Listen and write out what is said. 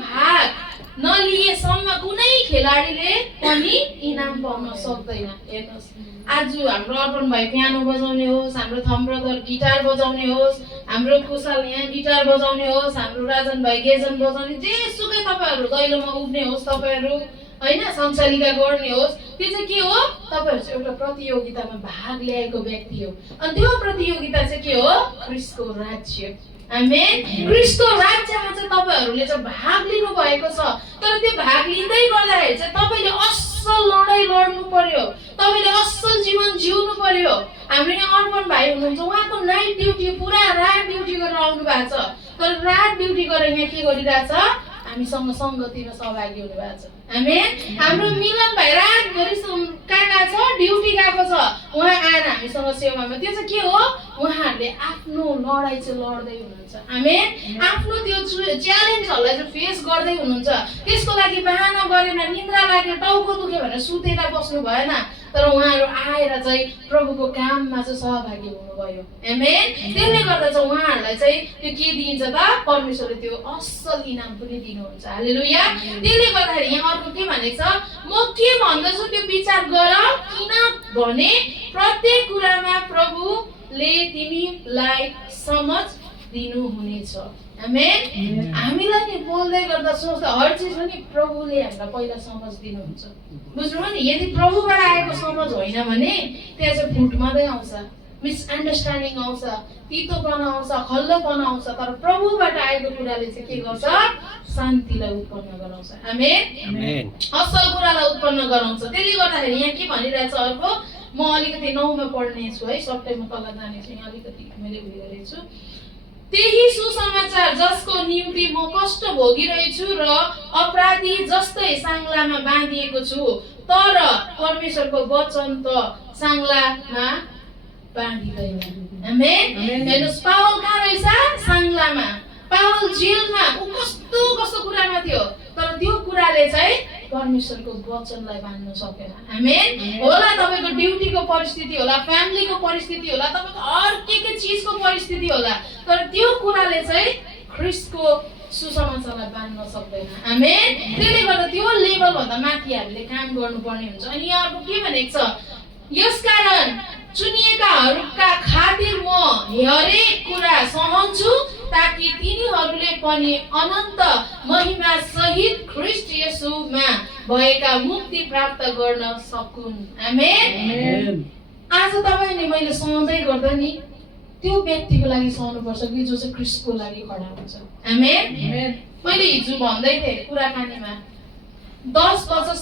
भाग नलिएसम्म कुनै खेलाडीले पनि इनाम पाउन सक्दैन। हेर्नुहोस्, आज हाम्रो अर्पण भाइ पियानो बजाउने होस्, हाम्रो थम ब्रदर गिटार बजाउने होस्, हाम्रो कुशल यहाँ गिटार बजाउने होस्, हाम्रो राजन भाइ गेजन बजाउने, जेसुकै तपाईहरु दैलोमा उठ्ने होस्, तपाईहरु हैन संसारिका गर्ने होस्, त्यो चाहिँ के हो? तपाईहरु चाहिँ एउटा प्रतियोगितामा भाग लिएको व्यक्ति हो। अनि त्यो प्रतियोगिता चाहिँ के हो? ख्रीष्टको राज्य। आमेन। ख्रीष्टको राज्यमा चाहिँ तपाईहरुले चाहिँ भाग लिनु भएको छ। तर त्यो भाग लिँदै गर्दाखेरि चाहिँ तपाईले असल लडाई लड्नु पर्यो, तपाईले असल जीवन जिउनु पर्यो। हाम्रो यहाँ अर्पण भाइ हुनुहुन्छ, उहाँको नाइट ड्युटी पुरा रात ड्युटी गरेर आउनु भएको छ। तर रात ड्युटी गरेर यहाँ के गरिरहेछ? हामीसँग संगतिमा सहभागी हुनु भएको छ। आमेन। हाम्रो मिलन भाइ रातभरि कहाँ छ? ड्युटी गएको छ। उहाँ आएर हामीसँग सेवामा, त्यो चाहिँ के हो? उहाँहरूले आफ्नो लडाई चाहिँ लड्दै हुनुहुन्छ। आमेन। आफ्नो त्यो च्यालेन्जहरूलाई चाहिँ फेस गर्दै हुनुहुन्छ। त्यसको लागि बहाना गरेन, निद्रा लाग्यो, टाउको दुख्यो भनेर सुतेर बस्नु भएन। तर उहाँहरू आएर चाहिँ प्रभुको काममा चाहिँ सहभागी हुनुभयो। आमेन। त्यसले गर्दा चाहिँ उहाँहरूलाई चाहिँ त्यो के दिन्छ त? परमेश्वरले त्यो असल इनाम पनि दिनुहुन्छ। हालेलुया। त्यसले गर्दाखेरि यहाँ अर्को के भनेको छ? म के भन्दछु त्यो विचार गर, किनभने प्रत्येक कुरामा प्रभुले तिमीलाई समझ दिनुहुनेछ। आमेन। हामीलाई नि बोल्दै गर्दा सोच्दा हर चिजमा नि प्रभुले हामीलाई पहिला समझ दिनुहुन्छ। बुझ्नुभयो नि? यदि प्रभुबाट आएको समझ होइन भने त्यहाँ चाहिँ फुट मात्रै आउँछ, मिसअन्डरस्ट्यान्डिङ आउँछ, तितोपना आउँछ, खल्लोपना आउँछ। तर प्रभुबाट आएको कुराले चाहिँ के गर्छ? शान्तिलाई उत्पन्न गराउँछ। आमेन। असल कुरालाई उत्पन्न गराउँछ। त्यसले गर्दाखेरि यहाँ के भनिरहेछ अर्को? म अलिकति 9 मा पढ्ने छु है, सट्टैमा तल जाने छु। यहाँ अलिकति मैले उयो गरेको छु। त्यही सुसमाचार जसको निम्ति म कष्ट भोगिरहेछु र अपराधी जस्तै सांगलामा बाँधिएको छु, तर परमेश्वरको वचन त सांगलामा बाँधिदैन। आमेन। हेर्नुहोस्, पावल कहाँ रहेछ? सांगलामा। पावल जेलमा। ऊ कस्तो कस्तो कुरामा थियो, तर त्यो कुराले चाहिँ परमेश्वरको वचनलाई बाँध्न सकेन। आमेन। होला तपाईको ड्युटीको परिस्थिति होला, फ्यामिलीको परिस्थिति होला, तपाईको हर के चीजको परिस्थिति होला, तर त्यो कुराले चाहिँ ख्रीष्टको सुसमाचारलाई बाँध्न सक्दैन। आमेन। त्यसले गर्दा त्यो लेभल भन्दा माथि हामीले काम गर्नुपर्ने हुन्छ। अनि यहाँ अर्को के भनेको छ? यसकारण चुनिएकाहरूका खातिर म हरेक कुरा सहन्छु, ताकि तिनीहरूले पनि अनन्त महिमा सहित ख्रीष्ट येशूमा भएका मुक्ति प्राप्त गर्न सकुन्। आमेन। आज तपाईले मैले सहँदै गर्दा नि त्यो व्यक्तिको लागि सहनुपर्छ कि जो चाहिँ ख्रीष्टको लागि खडा हुन्छ। आमेन। मैले हिजो भन्दै थिएँ कुराकानीमा 10 वर्ष